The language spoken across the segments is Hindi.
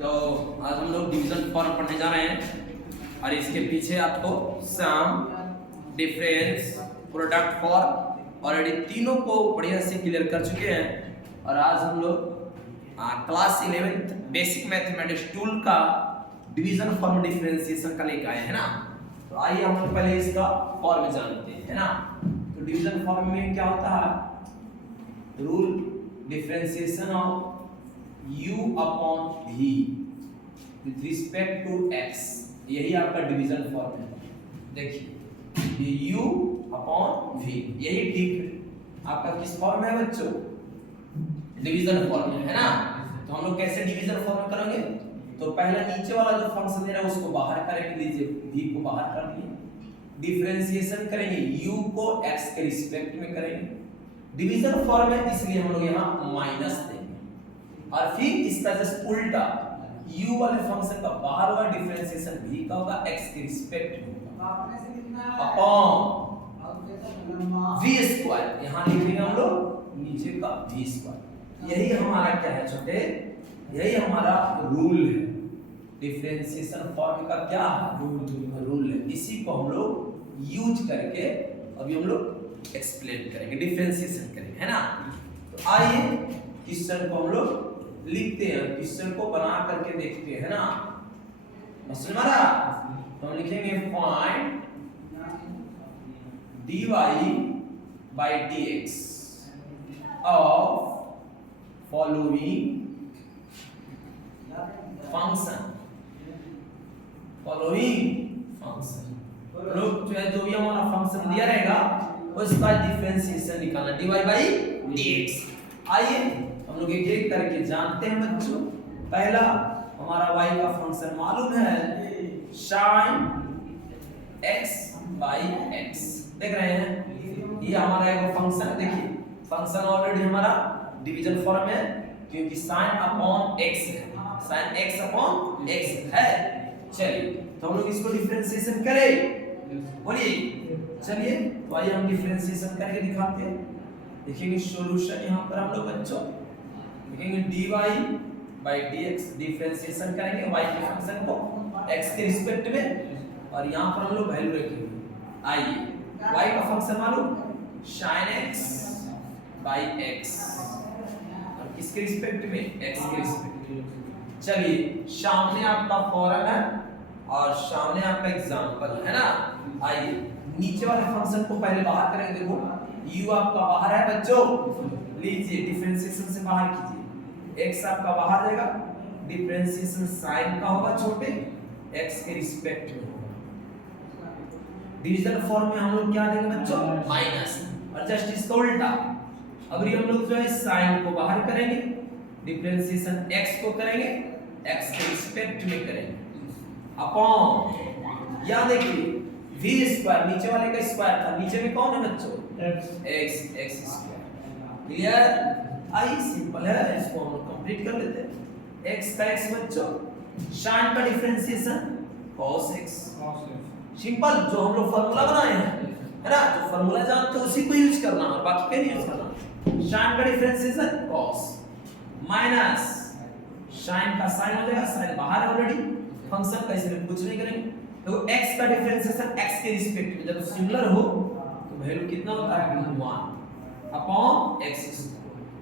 तो आज हम लोग डिवीजन फॉर्म पढ़ने जा रहे हैं और इसके पीछे आपको सम, डिफरेंस, प्रोडक्ट फॉर्म ऑलरेडी तीनों को बढ़िया से क्लियर कर चुके हैं। और आज हम लोग class 11th basic mathematics tool का डिवीजन फॉर्म डिफरेंशिएशन का लेकर आए हैं ना। तो आइए हम लोग पहले इसका फॉर्म जानते हैं, है ना। तो डिवीजन फॉर्म में क्या होता है, rule differentiation of u upon v with respect to x, यही आपका डिवीजन फॉर्म है। देखिए ये u अपॉन v, यही आपका किस फॉर्म है बच्चों, डिवीजन फॉर्म है ना। तो हम लोग कैसे डिवीजन फॉर्म करेंगे, तो पहले नीचे वाला जो फंक्शन दे रहा है उसको बाहर करेंगे, लीजिए v को बाहर कर दिए, डिफरेंशिएशन करेंगे u को x के रिस्पेक्ट में करेंगे। डिवीजन फॉर्म है इसलिए हम लोग यहाँ माइनस देंगे और फिर इसका जस्ट उल्टा u वाले फंक्शन का बाहर होगा, डिफरेंशिएशन v का होगा, x के रिस्पेक्ट में होगा अपॉन v स्क्वायर, यहाँ लिखेंगे हम लोग नीचे का v स्क्वायर। यही हमारा क्या है छोटे, यही हमारा रूल है, डिफरेंशिएशन फॉर्म का क्या रूल है। इसी को हम लोग यूज करके अभी हम लोग एक्सप्लेन करेंगे, डिफरेंशिएशन करेंगे, है ना। तो आइए क्वेश्चन को हम लोग लिखते हैं, क्वेश्चन को बना करके देखते हैं ना। समझ में आ रहा, तो हम लिखेंगे find dy by dx of following function, लोग जो भी हमारा फंक्शन दिया रहेगा उसका डिफरेंशिएशन निकालना dy by dx। आइए हम लोग एक एक करके जानते हैं बच्चों। पहला हमारा y का फंक्शन मालूम है, sin x by x, देख रहे हैं ये हमारा एक फंक्शन है। देखिए फंक्शन ऑलरेडी हमारा डिवीजन फॉर्म है क्योंकि sin अपॉन x है, sin x अपॉन x है। चलिए तो हम लोग इसको डिफरेंशिएशन करें, बोलिए चलिए। तो आइए हम डिफरेंशिएशन करके दिखाते हैं। देखेंगे सॉल्यूशन यहाँ पर हम लोग बच्चों लिखेंगे dy by dx, डिफरेंशिएशन करेंगे y के फंक्शन को x के रिस्पेक्ट में और यहाँ पर हम लोग वैल्यू रखेंगे। आइए y का फंक्शन मालूम sin x by x और किसके रिस्पेक्ट में, x के रिस्पेक्ट में। चलिए सामने आपका फॉर्म है और सामने आपका एग्जांपल है ना। आइए नीचे वाले फंक्शन को पहले बाहर करेंगे। देखो u आपका बाहर है बच्चों, लीजिए डिफरेंशिएशन से बाहर कीजिए, x आपका बाहर जाएगा, डिफरेंशिएशन sin का होगा छोटे, x के रिस्पेक्ट में। डिवीजन फॉर्म में हम लोग क्या देंगे बच्चों, माइनस, और जस्ट इसका उल्टा अभी हम लोग जो है sin को बाहर करेंगे, डिफरेंशिएशन x को करेंगे, x के रिस्पेक्ट में करेंगे अपॉन, या देखिए v स्क्वायर, नीचे वाले का स्क्वायर था, नीचे में कौन है बच्चों, x square. Clear, I simple है, इसको हम लोग कंप्लीट कर लेते हैं। x का x बच्चों, sin का डिफरेंशिएशन cos x, सिंपल जो हम लोग फार्मूला बनाए हैं, है ना। जो फार्मूला जानते हो उसी को यूज करना है, बाकी पे नहीं यूज करना। sin का डिफरेंशिएशन cos माइनस sin का sin हो जाएगा, sin बाहर है ऑलरेडी फंक्शन का, इसमें कुछ नहीं करेंगे। तो x का डिफरेंशिएशन x के रिस्पेक्ट में जब सिमिलर हो तो वैल्यू कितना होता है, 1 अपॉन x।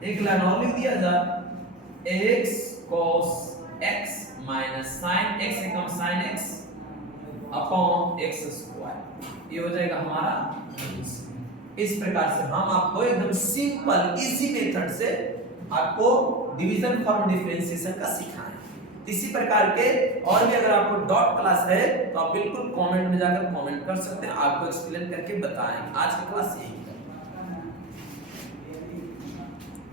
एक लाइन और लिख दिया जाए, x cos x minus sin x एकम sin x upon x square, ये हो जाएगा हमारा। इस प्रकार से हम आपको एकदम सिंपल इजी मेथड से आपको डिवीजन फॉर्म डिफरेंशिएशन का सिखाएं। इसी प्रकार के और भी अगर आपको डॉट क्लास है तो आप बिल्कुल कमेंट में जाकर कमेंट कर सकते हैं, आपको एक्सप्लेन करके बताएंगे। आज का क्लास यही है।